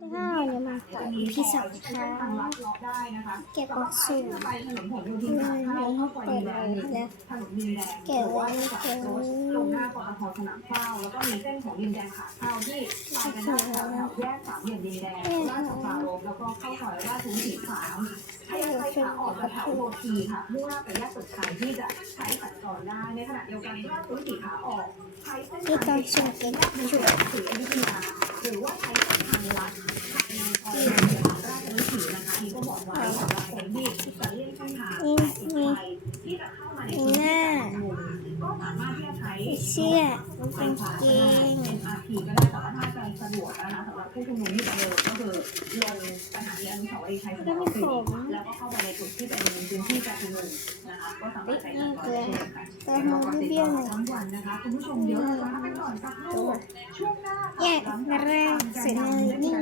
สวัสดีค่ะวันนี้มาต่อพี่สาวค่ะเก็บออกสู่อืมนี่เปิดเลยแล้วเก็บไว้เก็บไว้ตรงหน้าปตทสนามเป้าแล้วก็มีเส้นของดินแดงขาเข้าที่ไปกันได้แถวแยกสามเหลี่ยมดินแดงราชปรารภแล้วก็เข้าซอยราชวิถีสามถ้าอยากไปขาออกแถวโลทีค่ะมุ่งหน้าไปแยกสุดท้ายที่จะใช้สัญจรได้ในขณะเดียวกันราชวิถีขาออกใช้เส้นที่ทางต้องส่งเก็บในจุดดศรีอยุธยา ย์ชัยสมแล้วรมีภูผมมิแล้วก็เข้าไปในจุดที่เป็นพื้นที่การชุมนุมนะคะก็สามารถใช้ได้เช่นกันแต่มองไม่เบี้ยวเลยทั้งวันนะคะคุณผู้ชมเดี๋ยวเราจะพักกันก่อนสักครู่ช่วงหน้าแยกแรกเสร็จเลยนิ่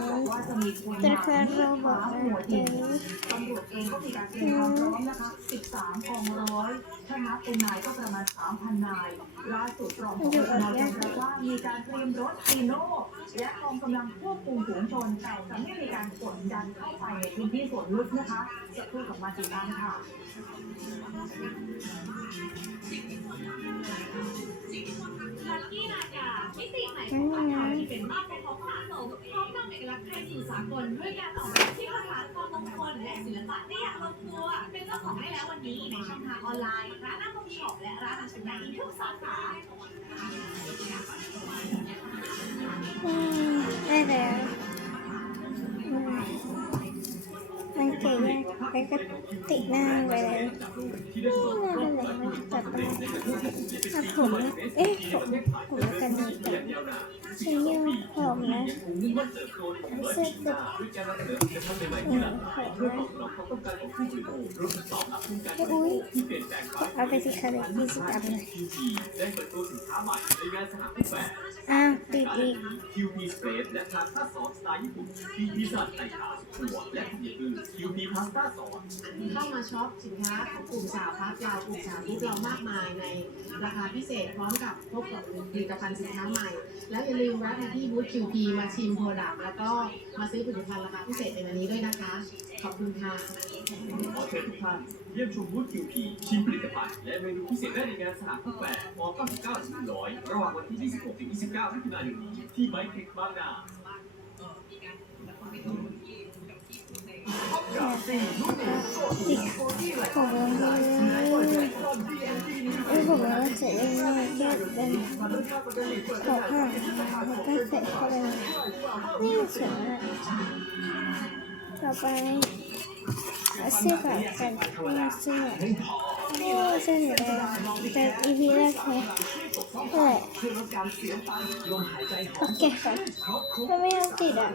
งเงินาจะมีคนตัวเคยเราบอกวเจหินอตำรวจเองก็มีการเตรียมความพร้อมนะคะ 13กองร้อยถ้านับเป็นนายก็ประมาณ 3,000 นาย ล่าสุดรองผบตรยอมรับว่ามีการเตรียมรถฟีโน่และกองกำลังควบคุมฝูงชนแต่จะไม่มีการกดดันเข้าไปในพื้นที่ส่วนลึกนะคะจะพูดกับมาติดตามค่ะำเอกลักษณ์ไทยสู่สากลด้วยการออกแบบที่ผสานความมงคลและศิลปะได้อย่างลงตัวเป็นเจ้าของได้แล้ววันนี้ในช่องทางออนไลน์ร้านน้ำมันช็อปและร้านอาหารไทยทุกสาขาอืมได้แล้วมันเก๋อะไปก็ติดหน้าไปเลยนี่นะเป็นไรมันตัดไปถ้าผม เอ๊ะผมผมกันดีแต่ฉันยังผม นะเสื้อติดอืมผมนะอุ้ยเอาไปสิคะเลยยี่สิบอันเลยอ้าวติดอีก QP Space และทานข้าวซอสสไตล์ญี่ปุ่น PP สลัดไก่ขาวถั่วและผักยืด QP พาสต้าซอส เข้ามาช็อปสินค้าของกลุ่มสาวพักเรากลุ่มสาวยุคเรามากมายในราคาพิเศษพร้อมกับพบกับผลิตภัณฑ์สินค้าใหม่ แล้วอย่าลืมแวะมาที่บูธ QP มาชิมโปรดักต์แล้วก็มาซื้อผลิตภัณฑ์ราคาพิเศษในวันนี้ด้วยนะคะ ขอบคุณค่ะขอเชิญทุกท่านเยี่ยมชมบูธ QP ชิมผลิตภัณฑ์และเมนูพิเศษได้ในงานสนามผู้แปดม99 ถึง100 ระหว่างวันที่ 26 ถึง 29มิถุนายนนี้ที่ไบค์เทคบางนา ติดผมเลยเอ้ยผมว่าเสร็จแล้วเนี่ยแยกเป็นขอห้าแล้วก็ใส่เข้าไปนี่สวยมากต่อไปเอาเสื้อก่อนกันเอเสื้อเสื้อสีแดงแต่ EP แรกเนี่ยเท่าไหร่โอเคค่ะถ้าไม่เอาติดอะ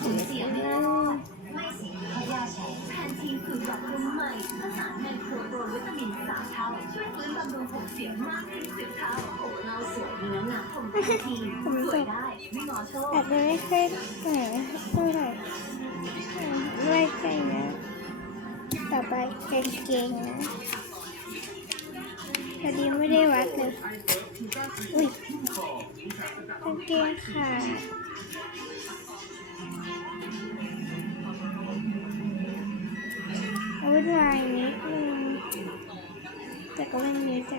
เสียไม่ได้ไม่เสียพยาแฉแทนทีมคือปรับปรุงใหม่ผสานในโครโปรวิตามินสามเท่าช่วยฟื้นบำรุงผมเสียมากขึ้นสิบเท่าผมเงาสวยเนื้อหนผมทันทีสวยได้ไม่งอโชค อาจจะไม่ค่อยแก่เท่าไหร่ไม่ใกล้นะ ต่อไปเกางเกงนะพอดีไม่ได้วัดเลย อุ้ยกางเกงขาด วุ่นวายนิดนึงแต่ก็ไม่มีแต่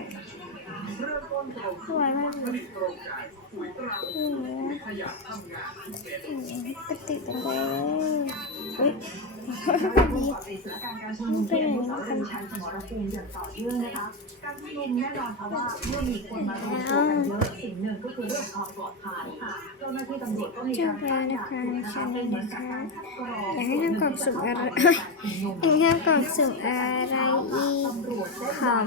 สวยมากเลยอืมปฏิบัติเลยอุ้ยพอดีปฏิสถานการการชุมนุมที่อนุสารีย์ชัยสมรภูมิอย่างต่อเนื่องนะคะการชุมนุมแน่นอนค่ะว่าเมื่อมีคนมารวมตัวกันเยอะสิ่งหนึ่งก็คือเรื่องความปลอดภัยค่ะเจ้าหน้าที่ตำรวจก็มีการบแล้วนะคะในช่องนี้เหมือนกับการคัดกรองอยากให้ทำกล่องสุ่มอะไรอยากให้ทำกล่องสุ่มอะไรอีกตำรวจได้คอน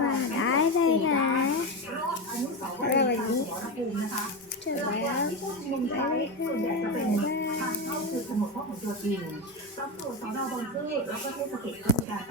มาได้เลยนะอนุสาวรีย์ชัยสรภูมินะคะจบแล้วที่ผู้ชุมนุมใช้ส่วนจะเป็นทางเข้าคือถนนพหลโยธิงตำรวจสนบางซื่อแล้วก็เทศกิจก็มีการ